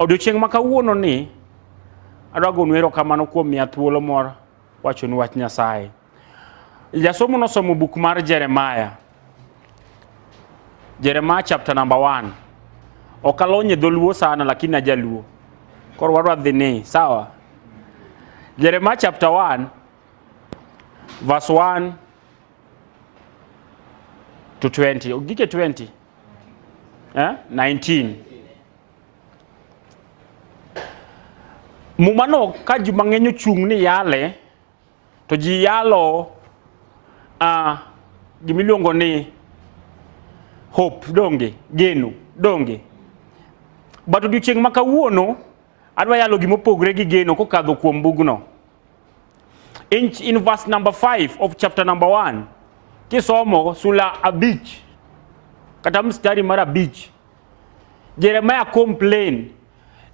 odiochieng' ma kawuono ni adwa gonu erokamano kuom miya thuolo moro wachonu wach Nyasaye. Jasomo nosomo buk mar Jeremiah chapter number 1. Ok alonye dholuo sana lakini ajaluo. Koro wadwa dhi ni, sawa? Jeremiah chapter 1 verse 1 to 20. Ogike 20. 19. Mumano ka ji mang'eny ochung' ni yale to ji yalo gimiluongo ni hope donge, geno donge. But odiochieng' ma kawuono adwa yalo gimopogre gi geno kokadho kuom bugno. In verse number 5 of chapter number 1, kisomo sula abich kata mstari mara abich, Jeremiah complain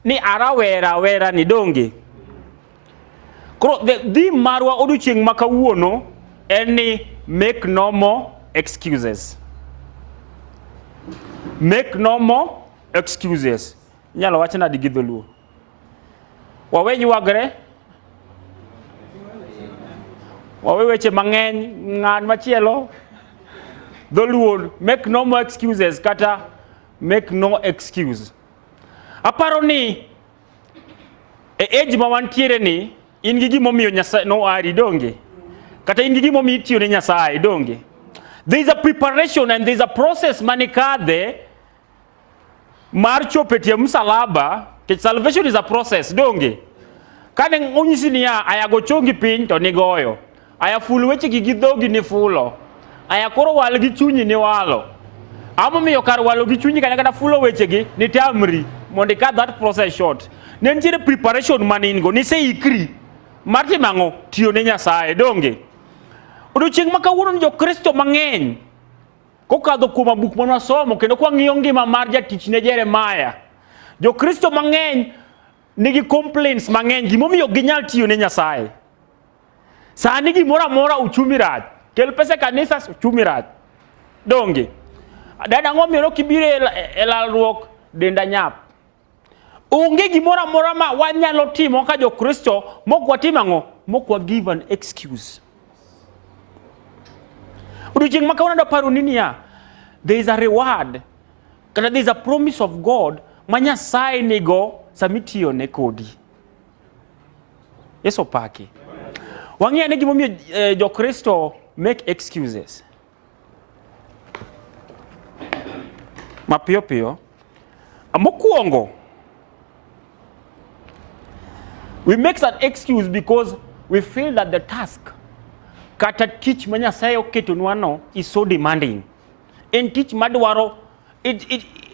ni arawera ni donge. Koro the marwa odiochieng' ma kawuono en ni make no more excuses. Make no more excuses. Nyalo wacha nadi gi dholuo. Wawe yuagre. Wawe weche mang'eny ng'an machielo. Dholuo, make no more excuses kata make no excuse. Aparo ni age ma wantiere ni in gi gimomiyo Nyasaye no ari donge. Kata in gi gimomiyo itiyo ne Nyasaye donge. There is a preparation and there is a process manikadhe mar chope tie msalaba. Salvation is a process donge. Kane onyisi niya aya go chongi piny to nigoyo, aya ful weche gi dhogi ni fulo, aya koro wal gi chunyi ni walo, amomiyo kar walo gi chunyi kata fulo weche gi ni tamri mondo cut that process short. Ne nitiere preparation maningo ni se ikri mar timango tiyo ne Nyasaye donge. Odiochieng' ma kawuono jo Kristo mang'eny kokadho kuom buk ma wasomo kendo kwa ng'iyo ngima mar jatich ne Jeremiah, jo Kristo mang'eny nigi complaints mang'eny gimomiyo ginyal tiyo ne Nyasaye. Sani gimoro amora uchumi rach, kel pesa kanisa uchumi rach donge. Dada ng'omiyo no kibiro e lalruok denda nyap. Onge gimoro amora ma wanyalo timo ka jo Kristo mok watimo ang'o, mok wa give an excuse. Odiochieng' ma kawuono paro ni niya, there is a reward kata there is a promise of God ma Nyasaye nigo samitiyo ne kodi. Yeso paki. Wang'eyo ni gimomiyo jo Kristo make excuses. Mapiyo piyo. Mokwongo, we make an excuse because we feel that the task kata tich ma Nyasaye oketonwa no is so demanding. En tich madwaro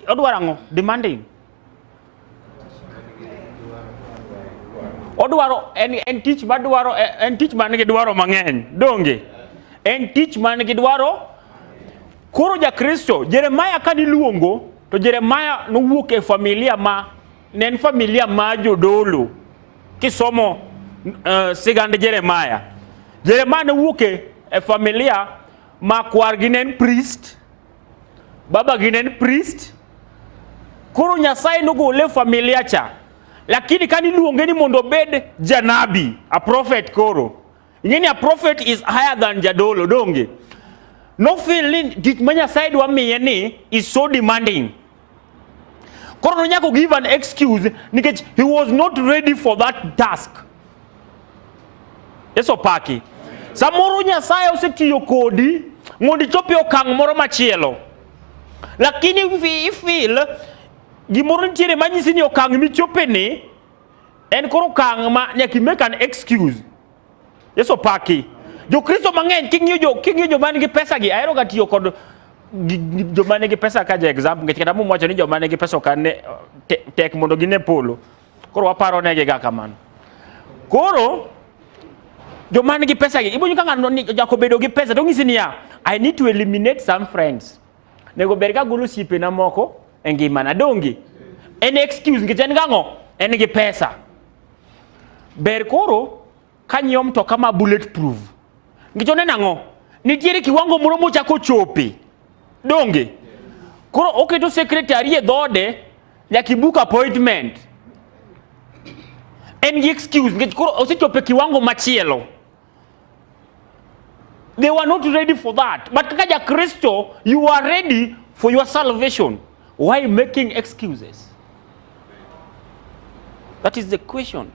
odwaro ang'o? Demanding. Odwaro en tich madwaro en tich man gi dwaro mang'eny donge. En tich man gi dwaro. Koro ja Kristo Jeremiah kaniluongo to Jeremiah nowuok e familia ma ne en familia ma jodolo. Kisomo sigand Jeremiah nowuok e familia ma kwar gi nen priest, baba gi nen priest. Koro Nyasaye nogole familia cha. Lakini kaniluonge ni mondo bed janabi, a prophet koro. Ingeni a prophet is higher than jadolo donge. No feeling tich ma Nyasaye dwa miye ni is so demanding. Koro no nyako give an excuse nikech he was not ready for that task. Yeso paki. Samoro Nyasaye osetiyo kodi mondo ichopi okang' moro machielo. Lakini ifil gimoro nitiere manyisi ni okang' michope ni en koro okang' ma nyaka make an excuse. Yeso paki. Jo Kristo mang'eny king'iyo jo man gi pesa gi, ahero ga tiyo kod jo man gi pesa ka je example nikech kata mwacho ni jo man gi pesa okane tek mondo gine polo. Koro waparo negi ga kamano. Koro jo man gi pesa gi ibonyo ka ng'ano ni jakobedo gi pesa to ng'isi niya I need to eliminate some friends. Nego ber ka golo sipe na moko e ngimana donge. En excuse nikech en gang'o? En gi pesa. Ber koro kanyiewo mtoka ma bulletproof. Nikech oneno ang'o? Nitiere kiwango moro mochako chope. Donge. Koro oketo secretary e dhode nyaka book appointment En excuse ngech koro osechope kiwango machielo. They were not ready for that. But kaka Kristo, you are ready for your salvation. Why making excuses? That is the question.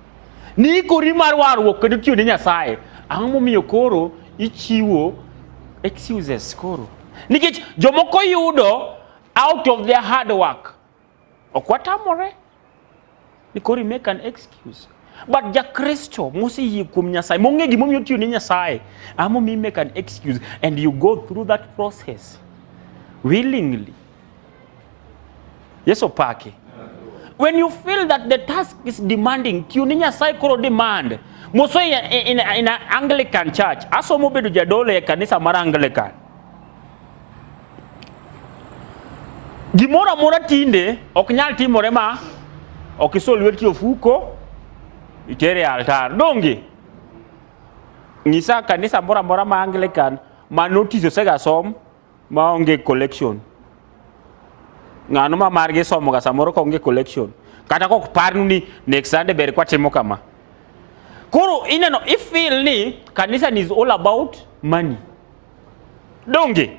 Ni kori mar warruok kendo tiyo ne Nyasaye. Ang'o momiyo koro ichiwo excuses koro? Nikech jomoko yudo out of their hard work. Ok watamore. Ni koro make an excuse. But ja Kristo moseyie kuom Nyasaye, mong'e gimomiyo tiyo ne Nyasaye, amo mi make an excuse and you go through that process willingly. Yes, opake. When you feel that the task is demanding, tiyo ne Nyasaye koro demand. Moso in an Anglican church, asomo bedo jadolo e kanisa mar Anglican. Gimoro amora tinde ok nyal timore ma ok iso lweti ofuko itere altar. Donge ngisa kanisa mora mora ma Anglican ma notice osega som ma onge collection. Ng'ano ma marge somo ga samoro ka onge collection. Kata kok parnu ni next Sunday ber kwa timo kama. Koro ineno if feel ni kanisa is all about money. Donge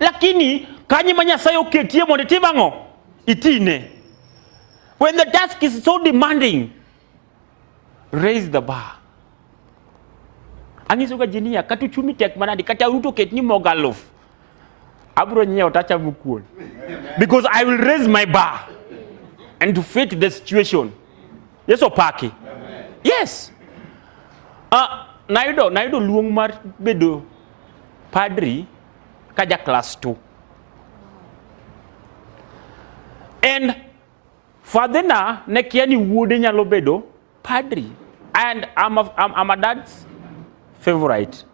lakini kanyi ma Nyasaye oketie mondo timang'o itine. When the task is so demanding, raise the bar. Angiso ga jinia katu chumi tek manadi kata uto ket ni mogalof. Abro nyeo tacha bukuon. Because I will raise my bar and to fit the situation. Yes, opaki. Yes. Naido luong mar bedo padri kaja class 2. And father na nekiani wuode nyalo bedo padri. And I'm a dad's favorite.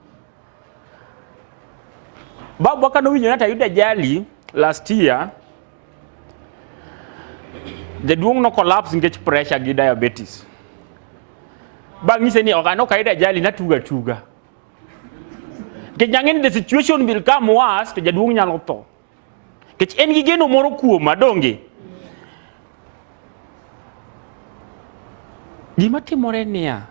Babu wakano winyo nata yuda jali last year. The duong no collapse ngech pressure gi diabetes. Bang ni seni okano kaida jali na tuga. Kenyangeni the situation will come worse to jaduong nyalo to. Kech en gi geno moro kuoma donge. Gima timore niya.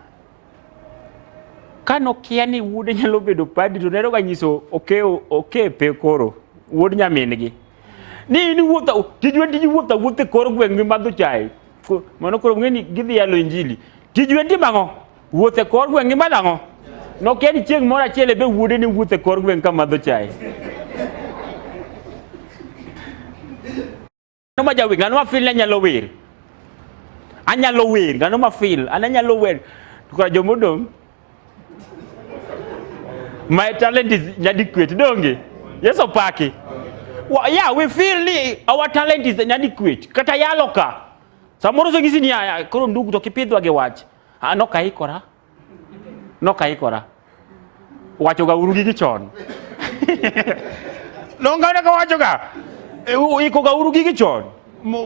Kano kiani wuode nyalo bedo padri to nero ga nyiso okay pe koro wuod nyamingi. Ni wuotha tijwendi wuotha koro gweng' madho chai. Mano koro ng'eni gidhi yalo injili. Tijwendi mang'o? Wuothe kor gweng' madang'o? No kiani chieng' moro achiel be wuode ni wuothe kor gweng' ka madho chai. No ma jawi ng'ano ma feel nyalo wer. Anyalo wer, ng'ano ma feel, anyalo wer. Tukora jomodong. My talent is inadequate, donge? Yes, opaki. Well, yeah, we feel our talent is inadequate. Kata yalo ka. Samoro so ngisi ni ya koro ndugu to kipidhwa ge wach. No kaikora. No kaikora. Wacho ga uru gi chon. No ngana ka wacho ga. Iko ga uru gi chon.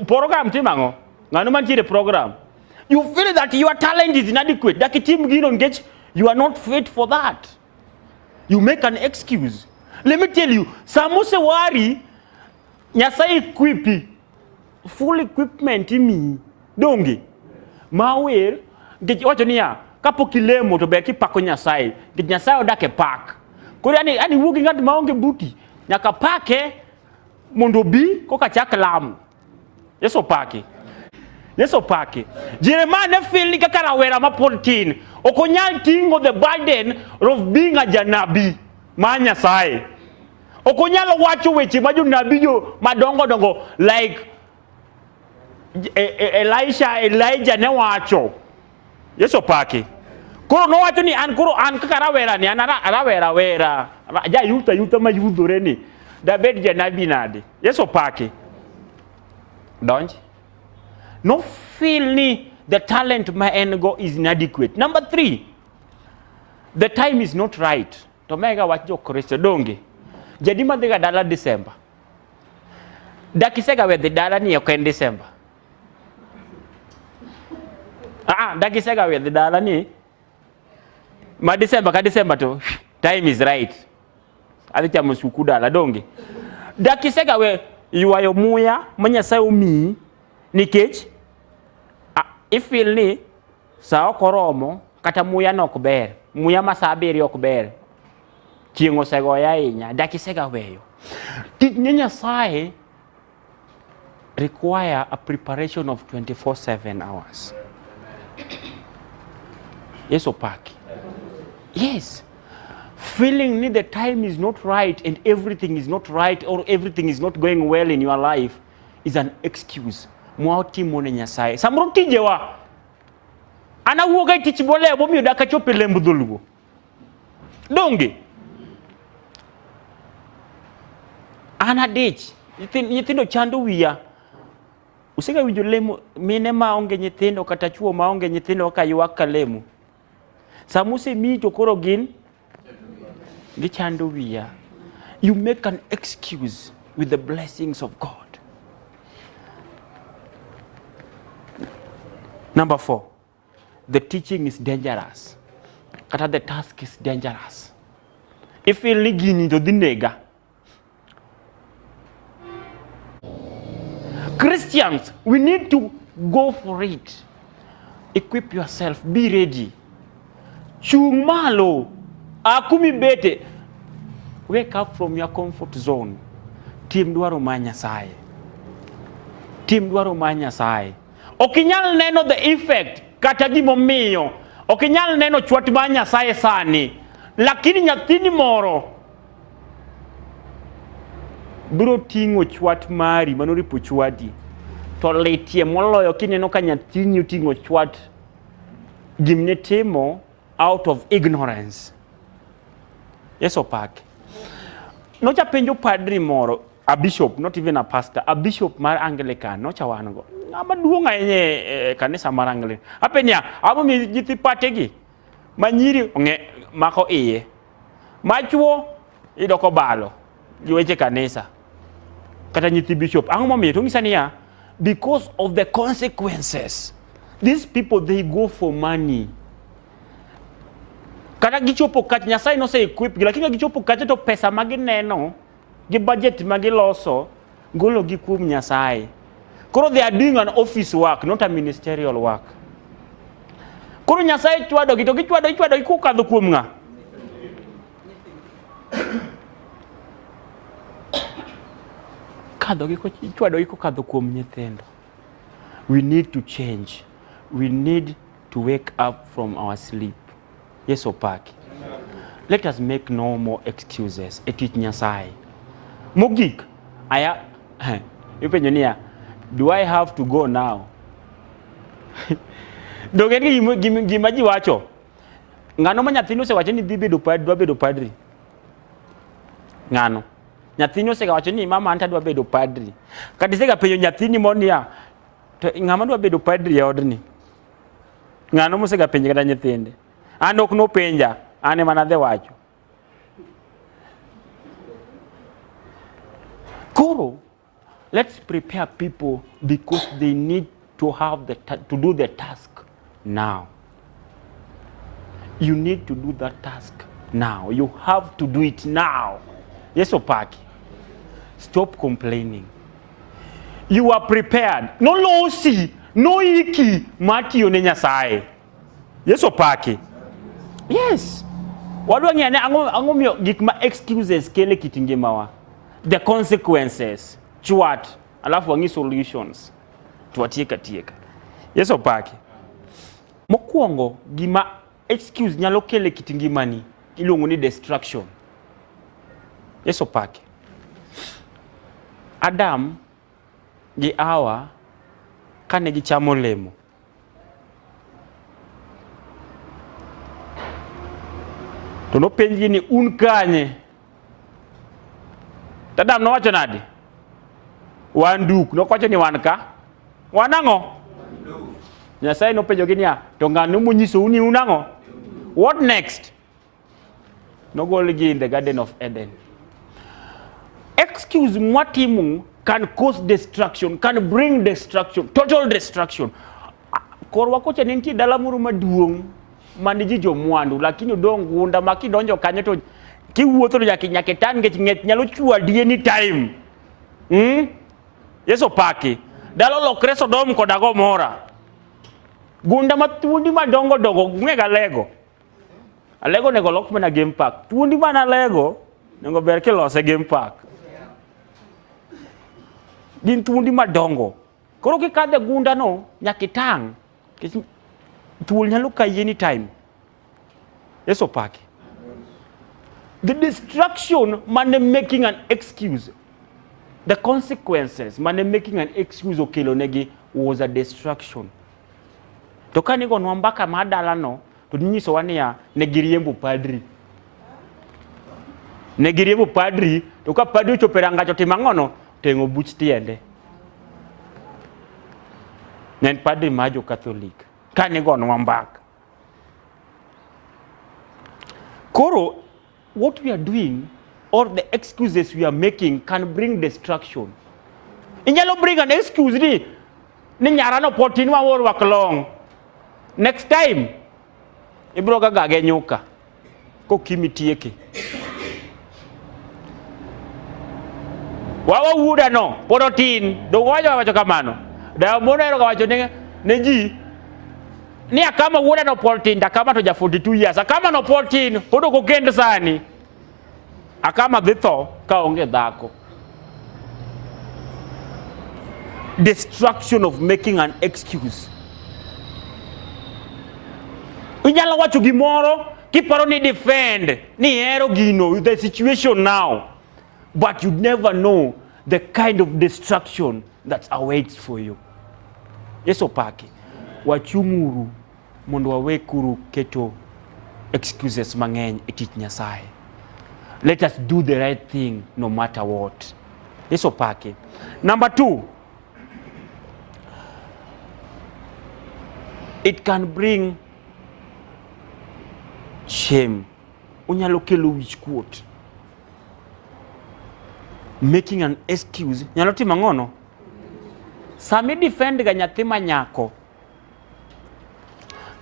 Program timang'o. Ng'ano mantiere program. You feel that your talent is inadequate. Daki team gino engage, you are not fit for that. You make an excuse. Let me tell you, samose wari Nyasaye equipi full equipment mi donge mawer ngech wacho niya kapok ilemo to be kipako Nyasaye ngech Nyasaye odak e pak. Koro ani wuogi ng'at maonge buti nyaka pake mondo bi koka chak lam. Yeso pake. Yeso pake. Jeremiah ne feel ni kaka rawera ma pod tin okonyal tingo the burden of being a janabi ma Nyasaye. Okonyalo wacho weche ma jonabi jo madongo like Elijah ne wacho. Yeso pake. Koro no wacho ni an kaka rawera ni an rawera ja yuta ma yudhore ni da bed janabi nade. Yeso pake. Donj. No feel ni the talent ma en go is inadequate. Number 3, the time is not right. To mega wacho Kristo donge. Jadi madhiga dala December. Dakisega we the dala ni ok en December. Dakisega we the dala ni ma December ka December to time is right. Alicha musuku dala donge. Dakisega we yuayo muya ma Nyasaye omi nikech if feel ni sa okoromo kata muya nok ber, muya ma sa 7 ok ber, chieng' osegoya ahinya, dak isega weyo. Tich ne Nyasaye require a preparation of 24/7 hours. Yes, opaki. Yes. Feeling the time is not right and everything is not right or everything is not going well in your life is an excuse. Mwatimo ne Nyasaye. Samro tijewa. Ana wuoga tich bole bomi daka chope lemb dholuo. Donge. Ana dich. Nyithindo chando wiya. Usega winjo lemo mine maonge nyithindo kata chuo maonge nyithindo ka ywak ka lemo. Samuse mi to koro gin gichando wiya. You make an excuse with the blessings of God. Number 4, the teaching is dangerous. Kata the task is dangerous. If you ligini to dinega. Christians, we need to go for it. Equip yourself, be ready. Chumalo, akumi bete. Wake up from your comfort zone. Tim dwaro manya sai. Tim dwaro manya sai. Okinyal neno the effect kata gimomiyo. Okinyal neno chwat manya sai sani. Lakini nyathini moro biro tingo chwat mari manoripo chwadi. To letie moloyo kineno ka nyathini otingo chwat gimne timo out of ignorance. Yes, opak. Nocha penjo padri moro, a bishop, not even a pastor, a bishop mar Anglican, nocha wanago. Ama duonga yenye kanisa mar Anglican. Apenya, abo mi jiti pategi. Manyiri onge mako iye. Machuo idoko balo. Giweche kanisa. Kata nyiti bishop. Ango mami tungisania because of the consequences. These people, they go for money. Kata gichopo kati Nyasaye no se equip, lakini gichopo kati to pesa magineno, gi budget magiloso, golo gi kuom Nyasaye. Koro they are doing an office work, not a ministerial work. Koro Nyasaye chwado gi to gichwado ikukadho kuom nga. Kadho gi chwado ikukadho kuom nyithindo. We need to change. We need to wake up from our sleep. Yes, opaki. Let us make no more excuses. Etich Nyasaye. Mogik, do I have to go now? Dogeni gimaji wacho. Ngano ma nyathino se wacho ni dhi bedo padri. Ngano. Nyathino se wacho ni mama anta dwa bedo padri. Kati se ga penjo nyathini monia. To ngama dwa bedo padri e odni. Ngano mo se ga penjo kata nyithinde. An ok no penja, ane mana dhe wacho. Koro, let's prepare people because they need to have to do the task now. You need to do that task now. You have to do it now. Yes, opaki. Stop complaining. You are prepared. No losi, no iki, mati one Nyasaye. Yes, opaki. Yes. Wadwa ngene angomio gikma excuses kele kitingemawa. The consequences. Chwat. Alafu wangi solutions. Tuatieka. Yes, opaki. Mokuongo gima excuse nyalo kele kitingimani iluongo ni destruction. Yes, opaki. Adam gi Hawa kane gichamo lemo. To no penji ni un kanye. Adam no wacho nadi? Wan duk, no wacho ni wan ka? Wanango? Nyasaye no penjo ginia, to ngano munyiso uni unango? What next? No go in the Garden of Eden. Excuse mwatimu can cause destruction, can bring destruction, total destruction. Korwa kocha ninti dalamuru maduong. Maniji jo mwandu lakini udong gunda maki donjo kanyo to ki wuotho nyake tan nget nyalo chwadi anytime. Yeso paki dalo lokre Sodom kod Gomora. Gunda mathuondi madongo dongo ng'ega Lego. Lego nego lok mana game park. Thuondi mana Lego nego ber kilose game park. Gin thuondi madongo. Koro kikadhe gunda no nyaka itang'. Thuol nyalo kayi anytime. Yeso paki. The distraction mane making an excuse. The consequences mane making an excuse okelo negi was a distraction. To kani go nwambaka madala no to nyiso wania negiriembo padri. Negiriembo padri to ka padri choperanga chotimangono tengo buch tiende. Nen padri majo Catholic. Kani go nwambaka. Koro, what we are doing or the excuses we are making can bring distraction. Inyalo bring an excuse ni nyara no potin wa wor waklong. Next time, ibro gage nyuka. Ko kimitieke. Wawa wuda no, porotin, do wacho kamano. Da mona ero wacho ne ji ni akama wuda no porotin da kama to ja 42 years. Akama no porotin, podo ko kend sani. Akama dhitho ka onge dhako. Distraction of making an excuse. Unyalo wacho gimoro kiparo ni defend ni hero gino with the situation now, but you never know the kind of distraction that awaits for you. Yeso paki wachunguru mondo wawekuru keto excuses mang'eny e tich Nyasaye. Let us do the right thing no matter what. Yeso paki. Number 2, it can bring shame. Unyalo kelo wich kuot. Making an excuse. Nyalo tima ngono. Sami defend ga nyathi manyako.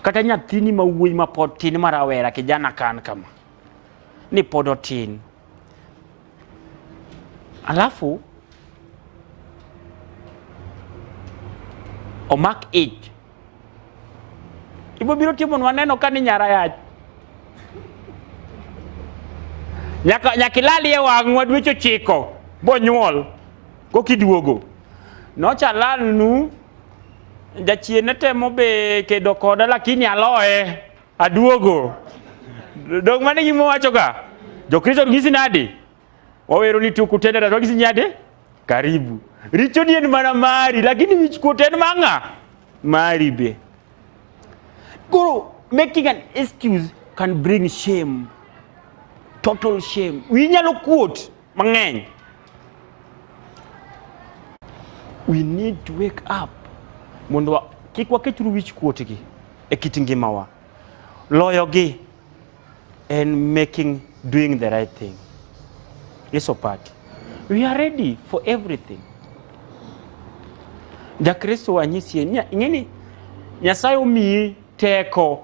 Kata nyathini mawuoyi ma pod tin marawera kijana kan kama. Ni podo tin. Alafu omak age. Ibo biro timo nwaneno kani nyara yach. Nyakilali e wang'wa dweche 9 bonyuol kokiduogo. Nocha lal nu jachiene temo be kedo koda lakini aloe aduogo. Dong mane gimo wacho ga. Jokristo ngisi nade. Wawero ni tuku tendera to gisi nyade. Karibu. Richo ni en mana mari lakini wich kuot en manga. Mari be. Guru, making an excuse can bring shame. Total shame. Winyalo kuot mang'eny. We need to wake up. Mondo kik waketru wich kuot gi e kit ngimawa. Loyo gi and doing the right thing. Yeso part. We are ready for everything. Jakristo wanyisi ingeni Nyasaye omiyi teko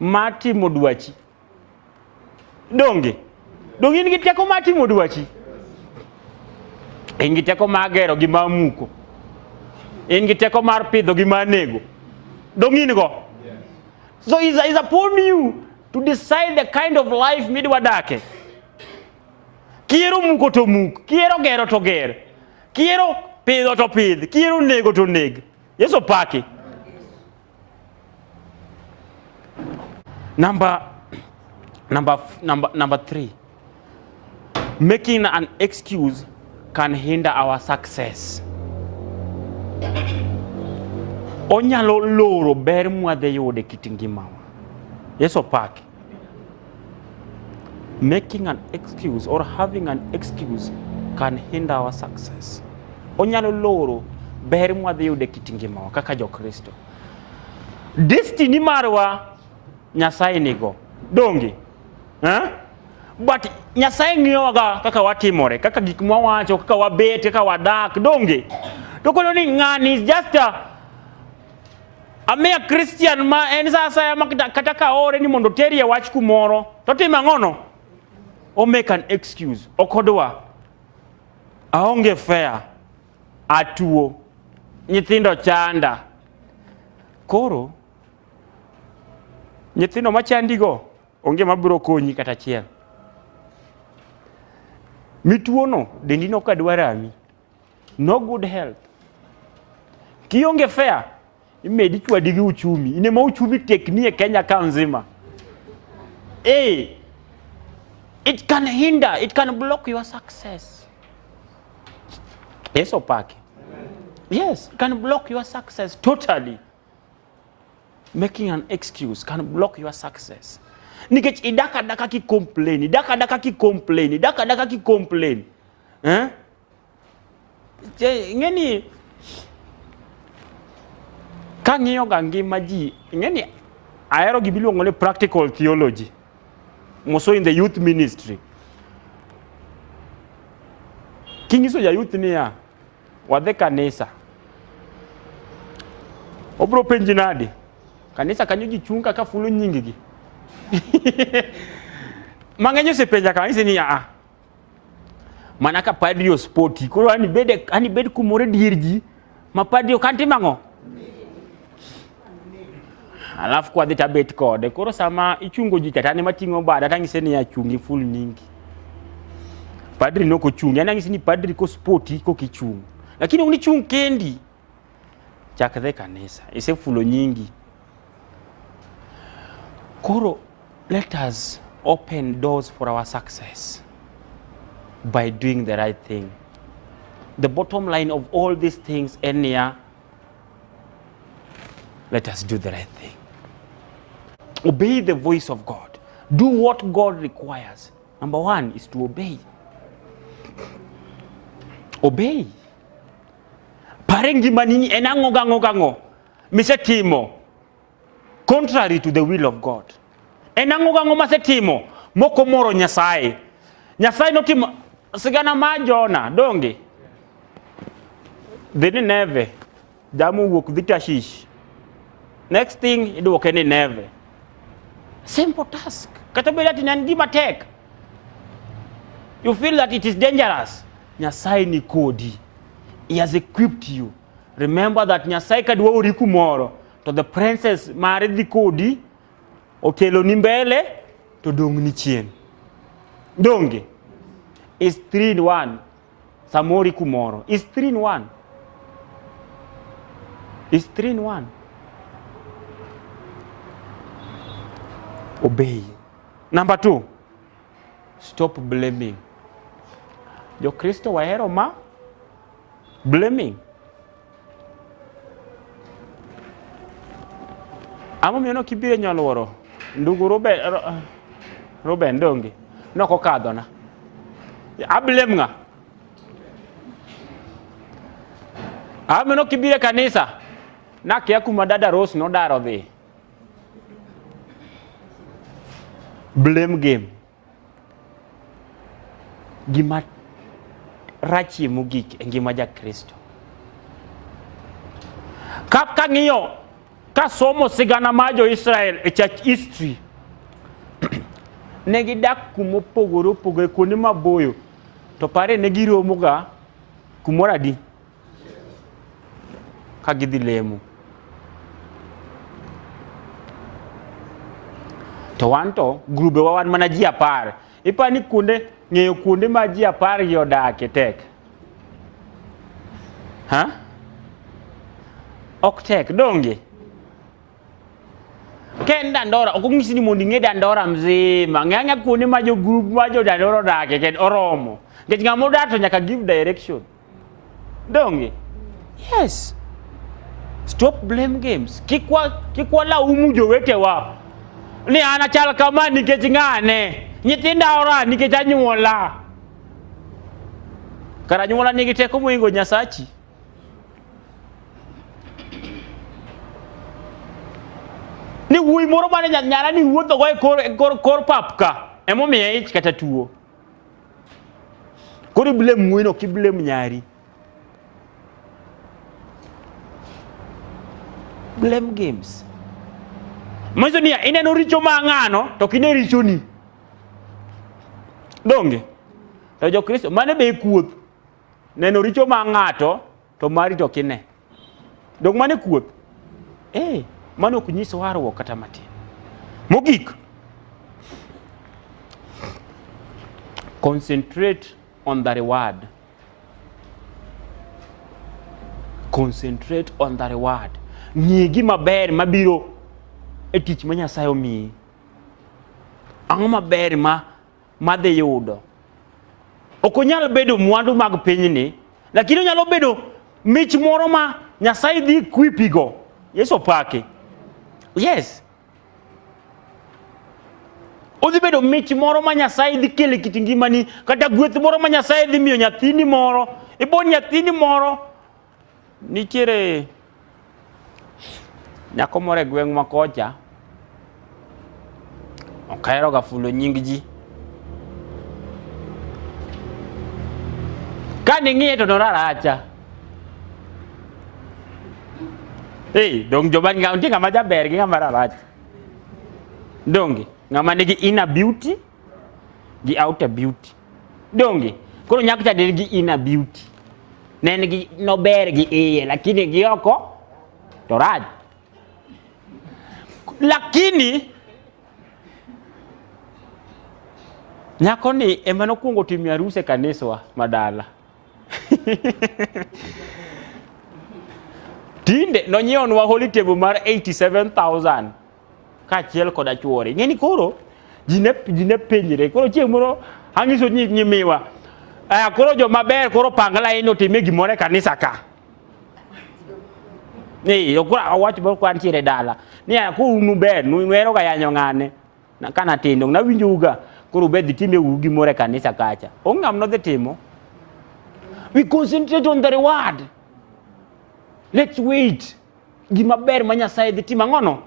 matimo dwachi. Donge in gi teko matimo dwachi. In gi teko magero gi mamuko. In gi teko mar pidho gi manego. Dong in go. So it's upon you to decide the kind of life midwa dake. Kiero muko to muk, kiero gero to ger. Kiero pidho to pidh, kiero nego to neg. Yeso paki. Number 3. Making an excuse can hinder our success. Onyalo loro ber mwadhe yude kit ngimawa. Yeso paki. Making an excuse or having an excuse can hinder our success. Onyalo loro ber mwadhe yude kit ngimawa kaka jokristo. Destiny marwa Nyasaye nigo. Donge. But Nyasaye ng'iyoga kaka watimore, kaka gik mwawacho, kaka wabet, kaka wadak. Donge. To kono ni ng'ani is just a mere Christian ma en sasa kata ka ore ni mondo teri e wach kumoro. To tima ngono. O make an excuse. Okodwa. Aonge fair. Atuo. Nyithindo chanda. Koro nyithindo machandigo onge mabiro konyi kata achiel. Mituono dendi no kadwa rami. No good health. Kionge fair, imedi chwadi gi uchumi. Inema uchumi teknie Kenya ka nzima. It can hinder, it can block your success. Yes, Opake. Yes, it can block your success totally. Making an excuse can block your success. Nikech idaka ki complain. Ngeni kangiyo gangi maji. Ngeni aero gibiluongo ni practical theology. Also in the youth ministry. Kingiso ya youth ni ya wadhe kanisa. Obro penji nade. Kanisa kanyo gichunga ka fulu nyingi gi. Mangenyo se penja kanisa ni ya. Manaka padri o sporti. Koro ani bed kumore dirji. Ma padri o kanti mango. Alafu kwa dhita bet kode. Koro sama ichungo jitata. Matingo bada. Tangise ni ya chungi full nyingi. Padri no ko chungi. Anangise ni padri ko sporti ko kichungu. Lakini unichungu kendi. Chakathe kanisa. Ise fulo nyingi. Koro, let us open doors for our success by doing the right thing. The bottom line of all these things, let us do the right thing. Obey the voice of God. Do what God requires. Number one is to obey. Obey. Parengi manini enango. Misetimo. Contrary to the will of God. Enango masetimo. Moko moro Nyasaye. Nyasaye notimo. Sigana majona. Donge. Then neve. Damu wuk vitashish. Next thing, it work any neve. Simple task. Katabela tinangima tek. You feel that it is dangerous. Nyasaye ni kodi. He has equipped you. Remember that Nyasaye kadwa uriku moro. To the princess maridi kodi. Otelo nimbele. To dong ni chien. Donge. Is 3 in 1. Samori kumoro. Is 3 in 1. Is 3 in 1. Obey. Number 2. Stop blaming. Yo Kristo wahero ma blaming. Amo miono kibire nyalworo. Ndugu Ruben donge. Noko kadona. Ablem nga. Amo no kibire kanisa. Na kia kumadada Rose no daro dhi. Blame game. Gima rachi mugik ngima ja Kristo. Kap kangiyo ka somo sigana majo Israel e church history. Negi dak kumopogoro pogo kuonde maboyo. To pare negi romo ga kumora di. Ka gidhi lemo. To wanto grube wawan mana ji 10. Ipani kuonde ng'eyo kuonde ma ji 10 yodake tek. Ha? Ok tek donge. Ken dandora okung'isi ni mondo ing'e dandora mzima. Ng'anya kuonde ma jo group ma jo dandora odake ken oromo. Nikech ng'ama odak to nyaka give direction. Donge. Yes. Stop blame games. Kikwa la umu jowetewa. Ni ana chal kama nikech ng'ane. Nyithinda ora nikech anyuola. Kara anyuola nigi teko moingo Nyasachi. Ni wuoyi moro mane nyara ni wuotho go e kor pap ka. Emomiye ich kata tuo. Koro blame wuoyi no ki blame nyari. Blame games. Mwizo niya ineno richo ma ng'ano to kine richo ni. Donge. To jo Kristo mane be kuoth. Neno richo ma ng'ato to mari to kine. Dong mane kuoth. mano ok nyis warruok kata matin. Mogik, concentrate on the reward. Concentrate on the reward. Ng'i gima ber mabiro e tich ma Nyasaye omiyi. Ang'o maber ma dhi yudo. Ok onyal bedo mwandu mag pinyni, lakini onyalo bedo mich moro ma Nyasaye dhi kwipigo. Yesu opaki. Yes. Odhi bedo mich moro ma Nyasaye dhi kelo kit ngimani, kata gweth moro ma Nyasaye dhi miyo nyathini moro. Ibon nyathini moro nitiere nyako moro e gweng' ma kocha, ok ahero ga fulo nying ji. Ka ning'iye to noraracha. Dong joma nitie ng'ama jaber gi ng'ama rarach. Donge ng'ama nigi inner beauty gi outer beauty. Donge koro nyako cha nigi inner beauty. Ne nigi nober gi iye, lakini gi oko to rach. Lakini nyako ni ema nokuongo timo arus e kaniswa madala. Tinde nonyiewonwa holy table mar 87,000 kaachiel koda chuori. Ng'eni koro ji ne penjre. Koro chieng' moro ang'iso nyimiwa, koro joma ber koro pang laini otime gimoro e kanisa ka. Awacho boro kwan tiere dala. Niya koro unu ber, nuhero ga yanyo ng'ane. Kana tindo, nawinjou ga koro ubed dhi time u gimoro e kanisa kacha. Onge ng'ama nodhi timo. We concentrate on the reward. Let's wait. Gima ber ma Nyasaye dhi timo ang'ono.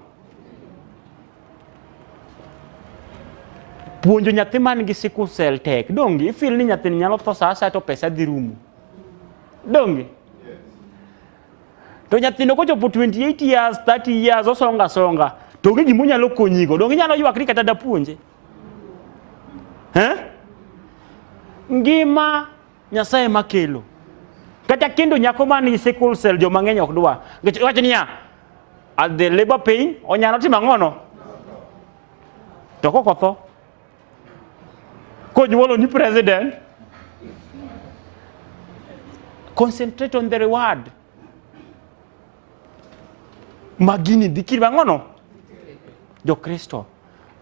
Puonjo nyathi man gi sickle cell tek. Donge ifil ni nyathini nyalo tho sa asaya to pesa dhi rumo. Donge? To nyathino kochopo 28 years, 30 years osonga. To onge gima onyalo konyigo. Donge inyalo ywakri kata dapuonje. Ngima Nyasaye makelo. Kata kendo nyako man gi sickle cell joma ng'eny ok dwa. Wacho niya, at the labor pain onyalo timo ang'ono. To koko tho. Konyuolo ni president. Concentrate on the reward. Magini dikiri ang'ono. Jo Kristo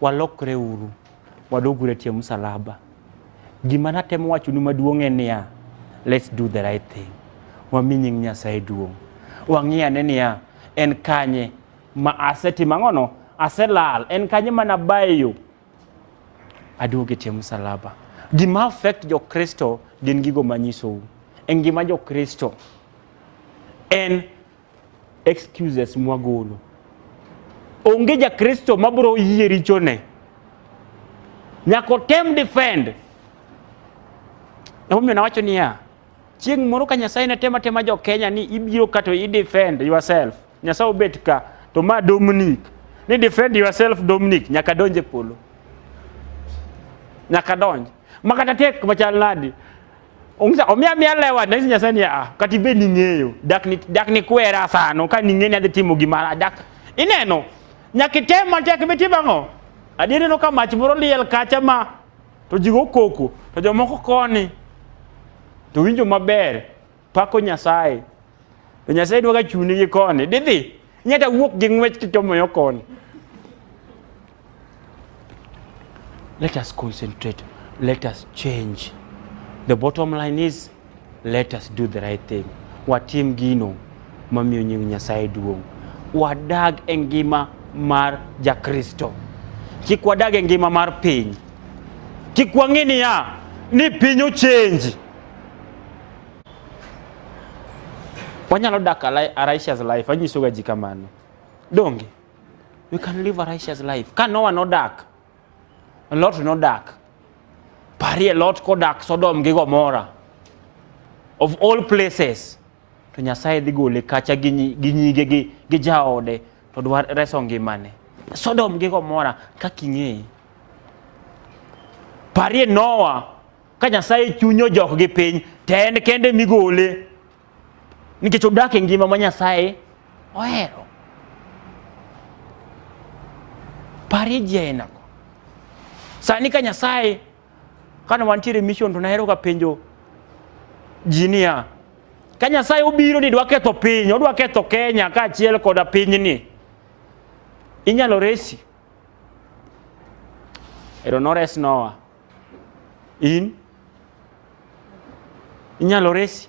walokre uru. Wadogure tie msalaba. Gima natemo wachonu maduong' en niya, let's do the right thing. Wami nying Nyasaye duong'. Wang'iyane niya, en kanye ma asetimo ang'ono, aselal, en kanye manabayo. Aduoge tie msalaba. Gima affect jo Kristo gin gigo manyisou. En gima jo Kristo en excuses mwagolo. Onge ja Kristo mabro yie richone. Nyako tem defend. Omiyo nawacho niya, chieng' moro ka Nyasaye ne tema jo Kenya ni ibiro ka to i defend yourself. Nyasaye obet ka to ma Dominic. Ni defend yourself Dominic nyaka donje polo. Nyaka donje. Makata tek machal nadi. Omiya lewa na isi Nyasaye niya kati be ning'eyo. Dak ni kwera sano ka ning'eni adhi timo gimara dak. Ineno nyaka tem matek be tibang'o. Adiere no ka mach moro liel kacha ma to jigo koko to jomoko koni to winjo maber pako Nyasaye. To Nyasaye dwaga chuni gi koni. Didhi nyata wuok gi ng'wech kitomo yo koni. Let us concentrate. Let us change. The bottom line is, let us do the right thing. Watim gino mamiyo nying Nyasaye duong'. Wadag e ngima mar ja Kristo. Kik wadag e ngima mar piny. Kik wang'e niya ni piny ochange. Wanyalo dak a righteous life. Anyiso ga ji kamano. Donge we can live a righteous life. Ka Noah nodak, Lot nodak. Pari Lot kodak Sodom gi Gomora. Of all places. To Nyasaye dhi gole kacha gi nyige gi jaode to dwar reso ngimane. Sodom gi Gomora kaking'eyi. Pari Noah ka Nyasaye chunyo jok gi piny ten kende migole. Nikech odak e ngima ma Nyasaye ohero. Pari jena. Sani ka Nyasaye kana wantiere mission to nahero ka penjo jinia. Ka Nyasaye obiro ni dwa ketho piny, odwa ketho Kenya ka achiel koda piny ni. Inyalo resi. Ero no res Noah. In inyalo resi.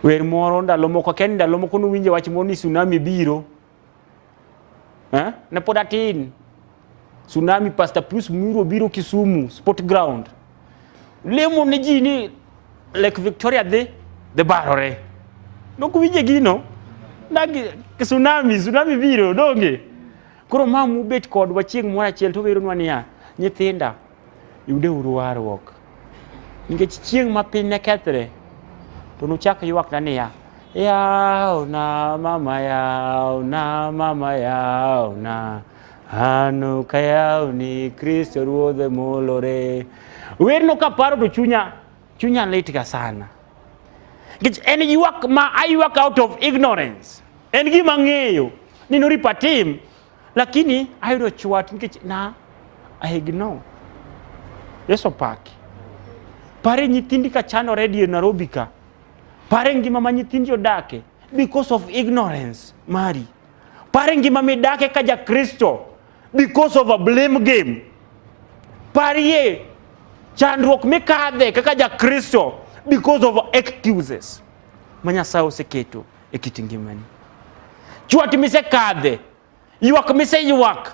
Wer moro ndalo moko ken ndalo moko no winje wach moro ni tsunami biro. Ne pod atin. Tsunami Pastor Plus Muro biro Kisumu sport ground. Lemo ne ji ni Lake Victoria the barore. No kuwinje gino. Nagi tsunami biro donge. Koro mamu bet kod wachieng moro achiel to wero niya, nyithinda yude uru warruok. Nikech chieng ma piny ne kethre to nuchak ywak na niya, yao na mama yao na anu kayao ni Kristo ruodhe molore. Wer no kaparo to chunya lit ga sana. Nikech en ywak ma aywak out of ignorance. En gima ng'eyo ni noripatim lakini ayudo chwat nikech na I ignore. Yeso paki. Pare nyithindi ka chano ready Nairobi ka. Pare ngima ma nyithindi odake because of ignorance mari. Pare ngima midake ka ja Kristo because of a blame game. Pare chandruok mikadhe kaka ja Kristo because of excuses. Manyasaye oseketo e kit ngimani. Chwat mise kadhe. Ywak mise ywak.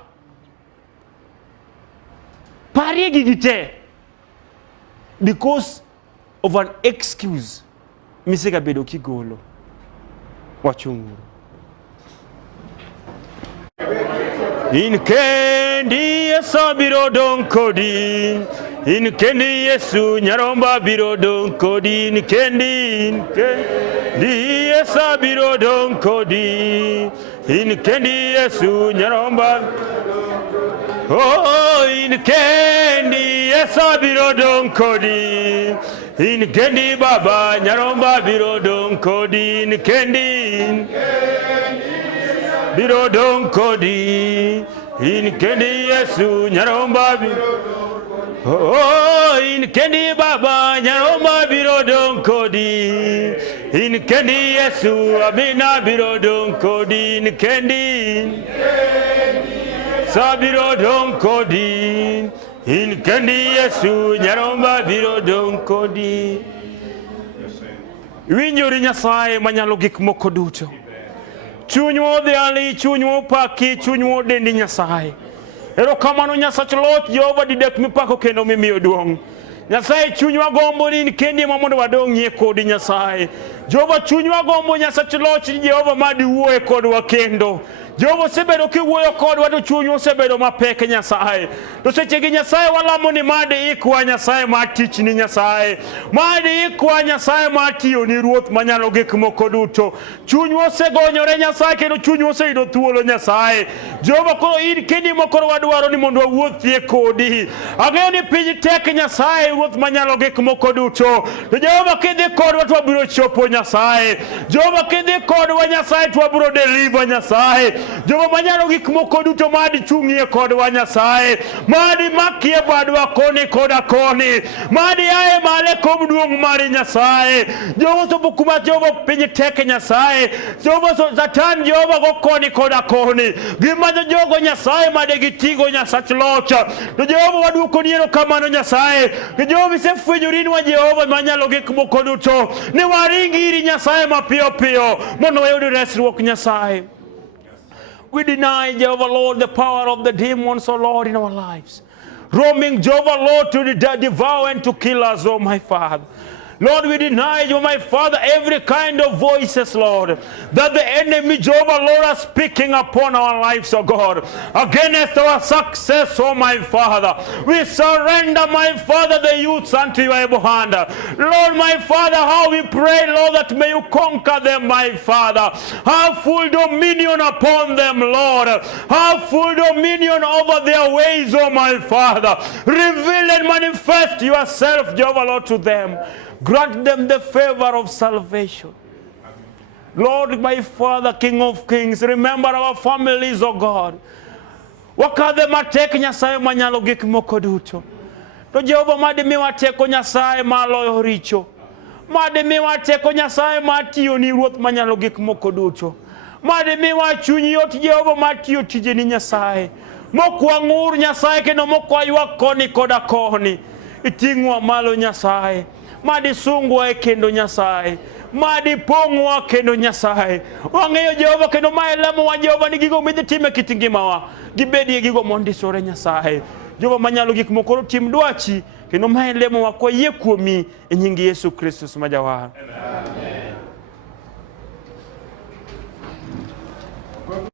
Pare gigite because of an excuse. Mise ga bedo kigolo. Wachunguru. In kendi Yesu biro don kodi. In kendi Yesu nyaromba biro don kodi. In kendi Yesu biro don kodi. In kendi Yesu nyaromba. Oh, in kendi Yesu biro don kodi. In kendi baba nyaromba biro don kodi. In kendi biro don kodi. In kendi Yesu nyaromba biro. Oh, in kendi baba nyaromba biro don kodi. In kendi Yesu abina biro don kodi. In kendi sabiro don kodi. In kendi Yesu nyaromba biro don kodi. Winjori Nyasaye manyalo gik moko duto. Chunywa dhiali, chunywa paki, chunywa dendi Nyasaye. Erokamano Nyasach Loch Jehova didek mipako kendo mimiyo duong'. Nyasaye chunywa gombo ni kendi mamondo wadong'ie kodi Nyasaye. Jehova chunywa gombo Nyasach Loch Jehova madi wuoye kodwa kendo. Jehova sebedo kiwuoyo kodwa to chunywa sebedo mapek Nyasaye. To sechegi Nyasaye walamo ni madi ikwa Nyasaye matich ni Nyasaye. Madi ikwa Nyasaye matiyo ni ruoth manyalo gik moko duto. Chunywa segonyore Nyasaye kendo chunywa seyudo thuolo Nyasaye. Jehova koro in kendi mokoro wadwaro ni mondo wawuothie kodi. Ang'eyo ni piny tek Nyasaye ruoth manyalo gik moko duto. To Jehova kidhi kodwa to wabiro chopo Nyasaye. Jehova kidhi kodwa Nyasaye to wabiro deliver Nyasaye. Jehova manyalo gik moko duto madi chung'ie kodwa Nyasaye. Madi makie badwa koni koda koni. Madi aye male kom duong' mari Nyasaye. Jehova sopo kuma Jehova piny tek Nyasaye. Jehova Satan Jehova go koni koda koni. Gimanyo jogo Nyasaye made gitigo Nyasach Loch. To Jehova waduoko ni erokamano Nyasaye. Jehova isefwenyori wa Jehova manyalo gik moko duto. Ne waringi iri Nyasaye mapiyo piyo. Mondo wayud resruok Nyasaye. We deny, Jehovah Lord, the power of the demons, oh Lord, in our lives. Roaming, Jehovah Lord, to devour and to kill us, oh my Father. Lord, we deny you, my Father, every kind of voices, Lord, that the enemy, Jehovah, Lord, are speaking upon our lives, oh God, against our success, oh my Father. We surrender, my Father, the youths unto your able hand. Lord, my Father, how we pray, Lord, that may you conquer them, my Father. Have full dominion upon them, Lord. Have full dominion over their ways, oh my Father. Reveal and manifest yourself, Jehovah, Lord, to them. Grant them the favor of salvation. Lord, my Father, King of Kings, remember our families, oh God. Wakadhe matek Nyasaye manyalo gik moko duto. To Jehova madi miwa teko Nyasaye maloyo richo. Madi miwa teko Nyasaye matiyo ni Ruoth manyalo gik moko duto. Madi miwa chuny yot Jehova matiyo tijeni Nyasaye. Mokwang'ur Nyasaye kendo mokwaywa koni koda koni. Iting'wa malo Nyasaye. Madi sungwa e kendo Nyasaye. Madi pong'wa kendo Nyasaye. Wang'eyo Jehova kendo mae lemo wa Jehova ni gigo midhi time kit ngimawa. Gibedi gigo mondisore Nyasaye. Jehova manyalo gik moko tim dwachi kendo mae lemo wa kwa yie kuomi e nying Yesu Kristus ma Jawar. Amen.